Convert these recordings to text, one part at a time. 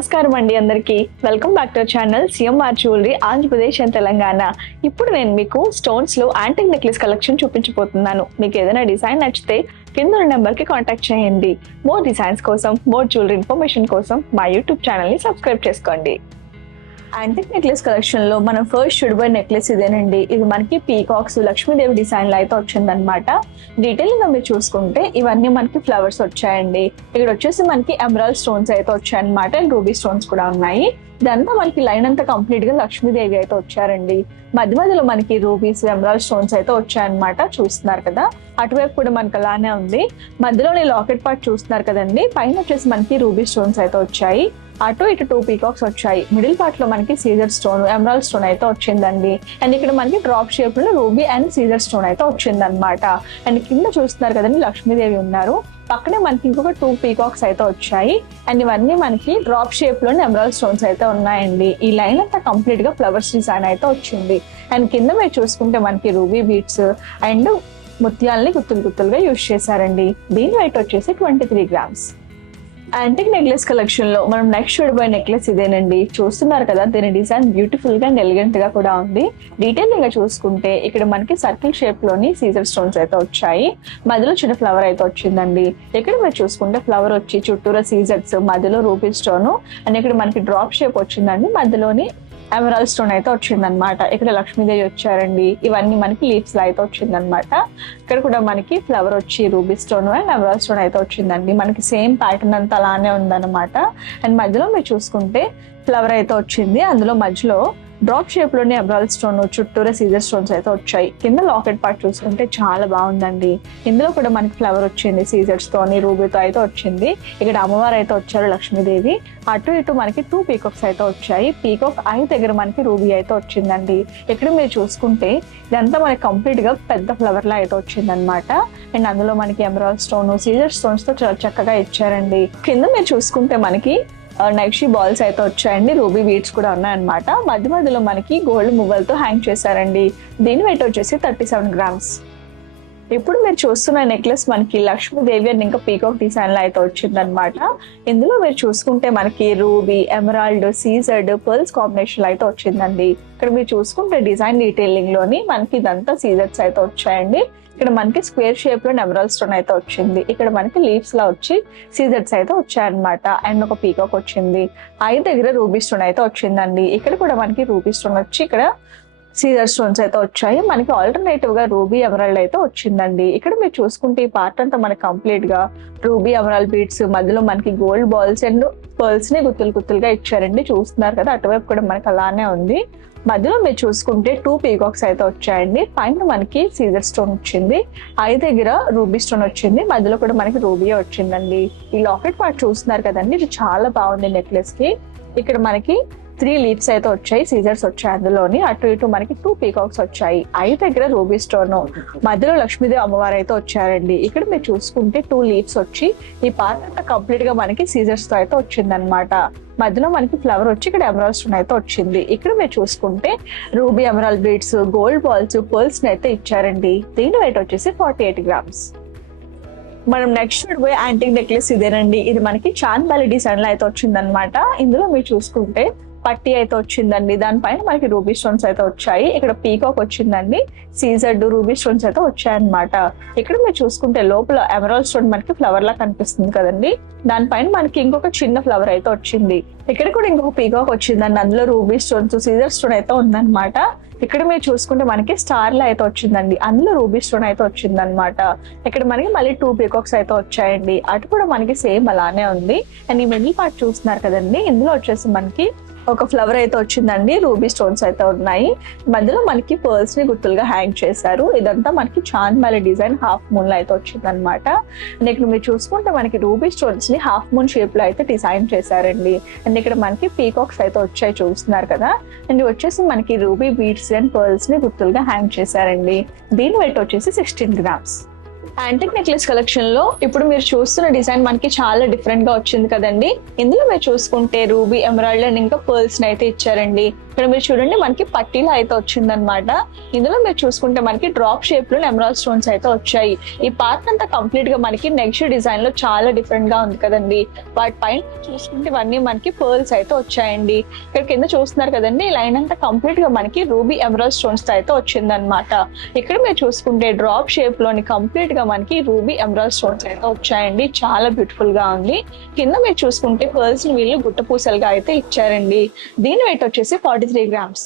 నమస్కారం అండి అందరికీ. Welcome back to channel CMR jewellery Andhra Pradesh and Telangana. ఇప్పుడు నేను మీకు స్టోన్స్ లో యాంటిక్ నెక్లెస్ కలెక్షన్ చూపించబోతున్నాను. మీకు ఏదైనా డిజైన్ నచ్చితే కింద నెంబర్ కి కాంటాక్ట్ చేయండి. మోర్ డిజైన్స్ కోసం, మోర్ జ్యువెలరీ ఇన్ఫర్మేషన్ కోసం మా యూట్యూబ్ ఛానల్ ని సబ్స్క్రైబ్ చేసుకోండి. యాంటిక్ నెక్లెస్ కలెక్షన్ లో మనం ఫస్ట్ చూడబోయే నెక్లెస్ ఇదేనండి. ఇది మనకి పీకాక్స్ లక్ష్మీదేవి డిజైన్ లో అయితే వచ్చిందనమాట. డీటెయిల్ గా మీరు చూసుకుంటే ఇవన్నీ మనకి ఫ్లవర్స్ వచ్చాయండి. ఇక్కడ వచ్చేసి మనకి ఎమరాల్డ్ స్టోన్స్ అయితే వచ్చాయన్నమాట అండ్ రూబీ స్టోన్స్ కూడా ఉన్నాయి. ఇదంతా మనకి లైన్ అంతా కంప్లీట్ గా లక్ష్మీదేవి అయితే వచ్చారండి. మధ్య మధ్యలో మనకి రూబీస్ ఎమరాల్డ్ స్టోన్స్ అయితే వచ్చాయన్నమాట. చూస్తున్నారు కదా, అటువైపు కూడా మనకి అలానే ఉంది. మధ్యలోని లాకెట్ పార్ట్ చూస్తున్నారు కదండి, పైన వచ్చేసి మనకి రూబీ స్టోన్స్ అయితే వచ్చాయి. అటు ఇటు 2 పీకాక్స్ వచ్చాయి. మిడిల్ పార్ట్ లో మనకి సీజర్ స్టోన్, ఎమరాల్డ్ స్టోన్ అయితే వచ్చిందండి. అండ్ ఇక్కడ మనకి డ్రాప్ షేప్ లో రూబీ అండ్ సీజర్ స్టోన్ అయితే వచ్చిందనమాట. అండ్ కింద చూస్తున్నారు కదండి, లక్ష్మీదేవి ఉన్నారు. పక్కనే మనకి ఇంకొక 2 పీకాక్స్ అయితే వచ్చాయి. అండ్ ఇవన్నీ మనకి డ్రాప్ షేప్ లోని ఎమరాల్డ్ స్టోన్స్ అయితే ఉన్నాయండి. ఈ లైన్ అంతా కంప్లీట్ గా ఫ్లవర్స్ డిజైన్ అయితే వచ్చింది. అండ్ కింద మీరు చూసుకుంటే మనకి రూబీ బీడ్స్ అండ్ ముత్యాలని గుత్తులు గుత్తులుగా యూజ్ చేశారండి. దీని వెయిట్ వచ్చేసి 23 గ్రామ్స్. యాంటిక్ నెక్లెస్ కలెక్షన్ లో మనం నెక్స్ట్ చూడబోయే నెక్లెస్ ఇదేనండి. చూస్తున్నారు కదా, దీని డిజైన్ బ్యూటిఫుల్ గా అండ్ ఎలిగెంట్ గా కూడా ఉంది. డీటెయిల్ గా చూసుకుంటే ఇక్కడ మనకి సర్కిల్ షేప్ లోని సీజర్ స్టోన్స్ అయితే వచ్చాయి. మధ్యలో చిన్న ఫ్లవర్ అయితే వచ్చిందండి. ఇక్కడ మీరు చూసుకుంటే ఫ్లవర్ వచ్చి చుట్టూరా సీజర్స్, మధ్యలో రూబీ స్టోన్ అండ్ ఇక్కడ మనకి డ్రాప్ షేప్ వచ్చిందండి. మధ్యలోని ఎమరాల్డ్ స్టోన్ అయితే వచ్చిందనమాట. ఇక్కడ లక్ష్మీదేవి వచ్చారండి. ఇవన్నీ మనకి లీవ్స్ లో అయితే వచ్చిందనమాట. ఇక్కడ కూడా మనకి ఫ్లవర్ వచ్చి ruby stone and emerald stone అయితే వచ్చిందండి. మనకి సేమ్ ప్యాటర్న్ అంతా అలానే ఉందన్నమాట. అండ్ మధ్యలో మీరు చూసుకుంటే ఫ్లవర్ అయితే వచ్చింది. అందులో మధ్యలో డ్రాప్ షేప్ లోని ఎమరాల్డ్ స్టోన్, చుట్టూరా సీజర్ స్టోన్స్ అయితే వచ్చాయి. కింద లాకెట్ పార్ట్ చూసుకుంటే చాలా బాగుందండి. ఇందులో కూడా మనకి ఫ్లవర్ వచ్చింది, సీజర్స్ తోని రూబీతో అయితే వచ్చింది. ఇక్కడ అమ్మవారు అయితే వచ్చారు లక్ష్మీదేవి. అటు ఇటు మనకి 2 పీకాక్స్ అయితే వచ్చాయి. పీకాక్ ఐ దగ్గర మనకి రూబీ అయితే వచ్చిందండి. ఇక్కడ మీరు చూసుకుంటే ఇదంతా మనకి కంప్లీట్ గా పెద్ద ఫ్లవర్ లా అయితే వచ్చిందనమాట. అండ్ అందులో మనకి ఎమరాల్డ్ స్టోన్, సీజర్ స్టోన్స్ తో చాలా చక్కగా ఇచ్చారండి. కింద మీరు చూసుకుంటే మనకి నైక్షి బాల్స్ అయితే వచ్చాయండి. రూబీ బీడ్స్ కూడా ఉన్నాయన్నమాట. మధ్య మధ్యలో మనకి గోల్డ్ మువ్వలతో హ్యాంగ్ చేశారండి. దీని వెయిట్ వచ్చేసి 37 గ్రామ్స్. ఇప్పుడు మీరు చూస్తున్న నెక్లెస్ మనకి లక్ష్మీదేవి అండ్ ఇంకా పీకాక్ డిజైన్ లో అయితే వచ్చిందనమాట. ఇందులో మీరు చూసుకుంటే మనకి రూబీ, ఎమరాల్డ్, సీజర్డ్, పర్ల్స్ కాంబినేషన్ అయితే వచ్చిందండి. ఇక్కడ మీరు చూసుకుంటే డిజైన్ డీటెయిలింగ్ లోని మనకి ఇదంతా సీజర్స్ అయితే వచ్చాయండి. ఇక్కడ మనకి స్క్వేర్ షేప్ లో ఎమరాల్డ్ స్టోన్ అయితే వచ్చింది. ఇక్కడ మనకి లీవ్స్ లా వచ్చి సీజర్స్ అయితే వచ్చాయన్నమాట. అండ్ ఒక పీకాక్ వచ్చింది. ఐ దగ్గర రూబీ స్టోన్ అయితే వచ్చిందండి. ఇక్కడ కూడా మనకి రూబీ స్టోన్ వచ్చి ఇక్కడ సీజర్ స్టోన్స్ అయితే వచ్చాయి. మనకి ఆల్టర్నేటివ్ గా రూబీ ఎమరాల్డ్ అయితే వచ్చిందండి. ఇక్కడ మీరు చూసుకుంటే ఈ పార్ట్ అంతా మనకి కంప్లీట్ గా రూబీ ఎమరాల్డ్ బీడ్స్, మధ్యలో మనకి గోల్డ్ బాల్స్ అండ్ పర్ల్స్ ని గుత్తులు గుత్తులుగా ఇచ్చారండి. చూస్తున్నారు కదా, అటువైపు కూడా మనకి అలానే ఉంది. మధ్యలో మీరు చూసుకుంటే 2 పీకాక్స్ అయితే వచ్చాయండి. పైన మనకి సీజర్ స్టోన్ వచ్చింది. ఐ దగ్గర రూబీ స్టోన్ వచ్చింది. మధ్యలో కూడా మనకి రూబీ వచ్చిందండి. ఈ లాకెట్ పార్ట్ చూస్తున్నారు కదండి, ఇది చాలా బాగుంది నెక్లెస్ కి. ఇక్కడ మనకి 3 లీవ్స్ అయితే వచ్చాయి, సీజర్స్ వచ్చాయి. అందులోని అటు ఇటు మనకి 2 పీకాక్స్ వచ్చాయి. ఐ దగ్గర రూబీ స్టోన్, మధ్యలో లక్ష్మీదేవి అమ్మవారు అయితే వచ్చారండి. ఇక్కడ మీరు చూసుకుంటే 2 లీవ్స్ వచ్చి ఈ పార్ట్ అంతా కంప్లీట్ గా మనకి సీజర్స్ తో అయితే వచ్చిందనమాట. మధ్యలో మనకి ఫ్లవర్ వచ్చి ఇక్కడ ఎమరాల్డ్ స్టోన్ అయితే వచ్చింది. ఇక్కడ మీరు చూసుకుంటే ruby emerald beads, gold balls, pearls ని అయితే ఇచ్చారండి. దీని వెయిట్ వచ్చేసి 48 గ్రామ్స్. మనం నెక్స్ట్ చూడబోయే యాంటిక్ నెక్లెస్ ఇదేనండి. ఇది మనకి చాంద్ బాలి డిజైన్ లో అయితే వచ్చిందనమాట. ఇందులో మీరు చూసుకుంటే పట్టి అయితే వచ్చిందండి. దానిపైన మనకి రూబీ స్టోన్స్ అయితే వచ్చాయి. ఇక్కడ పీకాక్ వచ్చిందండి, సీజర్డ్ రూబీ స్టోన్స్ అయితే వచ్చాయన్నమాట. ఇక్కడ మీరు చూసుకుంటే లోపల ఎమరాల్డ్ స్టోన్ మనకి ఫ్లవర్ లా కనిపిస్తుంది కదండి. దానిపైన మనకి ఇంకొక చిన్న ఫ్లవర్ అయితే వచ్చింది. ఇక్కడ కూడా ఇంకొక పీకాక్ వచ్చిందండి. అందులో రూబీ స్టోన్స్, సీజర్ స్టోన్ అయితే ఉందన్నమాట. ఇక్కడ మీరు చూసుకుంటే మనకి స్టార్ లా అయితే వచ్చిందండి. అందులో రూబీ స్టోన్ అయితే వచ్చిందనమాట. ఇక్కడ మనకి మళ్ళీ 2 పీకాక్స్ అయితే వచ్చాయండి. అటు కూడా మనకి సేమ్ అలానే ఉంది. అండ్ ఈ మిడిల్ పార్ట్ చూస్తున్నారు కదండి, ఇందులో వచ్చేసి మనకి ఒక ఫ్లవర్ అయితే వచ్చిందండి. రూబీ స్టోన్స్ అయితే ఉన్నాయి. మధ్యలో మనకి పర్ల్స్ ని గుర్తులుగా హ్యాంగ్ చేశారు. ఇదంతా మనకి Chand Bali design half moon లో అయితే వచ్చిందనమాట. అండ్ ఇక్కడ మీరు చూసుకుంటే మనకి రూబీ స్టోన్స్ ని హాఫ్ మూన్ షేప్ లో అయితే డిజైన్ చేశారండి. అండ్ ఇక్కడ మనకి పీకాక్స్ అయితే వచ్చాయి, చూస్తున్నారు కదా. అండ్ వచ్చేసి మనకి రూబీ బీడ్స్ అండ్ పర్ల్స్ ని గుర్తులుగా హ్యాంగ్ చేశారండి. దీని వెయిట్ వచ్చేసి 16 గ్రామ్స్. యాంటిక్ నెక్లెస్ కలెక్షన్ లో ఇప్పుడు మీరు చూస్తున్న డిజైన్ మనకి చాలా డిఫరెంట్ గా వచ్చింది కదండి. ఇందులో మీరు చూసుకుంటే రూబీ, ఎమరాల్డ్ అండ్ ఇంకా పర్ల్స్ అయితే ఇచ్చారండి. ఇక్కడ మీరు చూడండి మనకి పట్టీలో అయితే వచ్చిందనమాట. ఇందులో మీరు చూసుకుంటే మనకి డ్రాప్ షేప్ లో ఎమరాల్డ్ స్టోన్స్ అయితే వచ్చాయి. ఈ పార్ట్ అంతా కంప్లీట్ గా మనకి నెక్స్ట్ డిజైన్ లో చాలా డిఫరెంట్ గా ఉంది కదండి. వాటి పైన చూసుకుంటే ఇవన్నీ మనకి పర్ల్స్ అయితే వచ్చాయండి. ఇక్కడ కింద చూస్తున్నారు కదండి, ఈ లైన్ అంతా కంప్లీట్ గా మనకి రూబీ ఎమరాల్డ్ స్టోన్స్ తో అయితే వచ్చిందనమాట. ఇక్కడ మీరు చూసుకుంటే డ్రాప్ షేప్ లోని కంప్లీట్ గా మనకి రూబీ ఎమరాల్డ్ స్టోన్స్ అయితే వచ్చాయండి. చాలా బ్యూటిఫుల్ గా ఉంది. కింద మీరు చూసుకుంటే పర్ల్స్ ని వీళ్ళు గుట్ట పూసలుగా అయితే ఇచ్చారండి. దీని వెయిట్ వచ్చేసి 43 grams.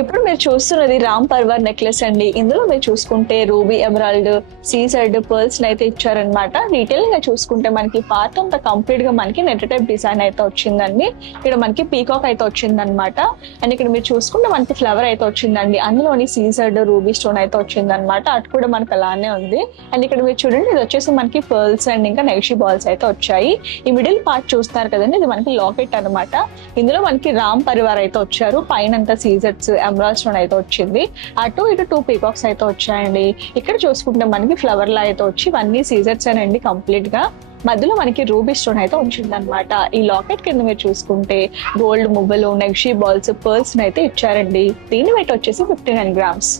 ఇప్పుడు మీరు చూస్తున్నది రామ్ పర్వర్ నెక్లెస్ అండి. ఇందులో మీరు చూసుకుంటే రూబీ ఎమరాల్డ్ సీజర్డ్ పర్ల్స్ అయితే ఇచ్చారనమాట. డీటెయిల్ గా చూసుకుంటే మనకి పార్ట్ అంతా కంప్లీట్ గా మనకి నెట్ టైప్ డిజైన్ అయితే వచ్చిందండి. ఇక్కడ మనకి పీకాక్ అయితే వచ్చిందనమాట. అండ్ ఇక్కడ మీరు చూసుకుంటే మనకి ఫ్లవర్ అయితే వచ్చిందండి. అందులోని సీజర్డ్ రూబీ స్టోన్ అయితే వచ్చిందనమాట. అటు కూడా మనకి అలానే ఉంది. అండ్ ఇక్కడ మీరు చూడండి, ఇది వచ్చేసి మనకి పర్ల్స్ అండ్ ఇంకా నెగిషి బాల్స్ అయితే వచ్చాయి. ఈ మిడిల్ పార్ట్ చూస్తున్నారు కదండి, ఇది మనకి లాకెట్ అనమాట. ఇందులో మనకి రామ్ పరివార్ అయితే వచ్చారు. పైన అంతా సీజర్స్ ఎమరాల్డ్ స్టోన్ అయితే వచ్చింది. అటు ఇటు 2 పీకాక్స్ అయితే వచ్చాయండి. ఇక్కడ చూసుకుంటే మనకి ఫ్లవర్ లా అయితే వచ్చి ఇవన్నీ సీజర్స్ అండి కంప్లీట్ గా. మధ్యలో మనకి రూబీ స్టోన్ అయితే వచ్చింది అనమాట. ఈ లాకెట్ కింద మీరు చూసుకుంటే గోల్డ్ మువ్వలు నెగ్షీ బాల్స్ పర్ల్స్ అయితే ఇచ్చారండి. దీని వెయిట్ వచ్చేసి 59 grams.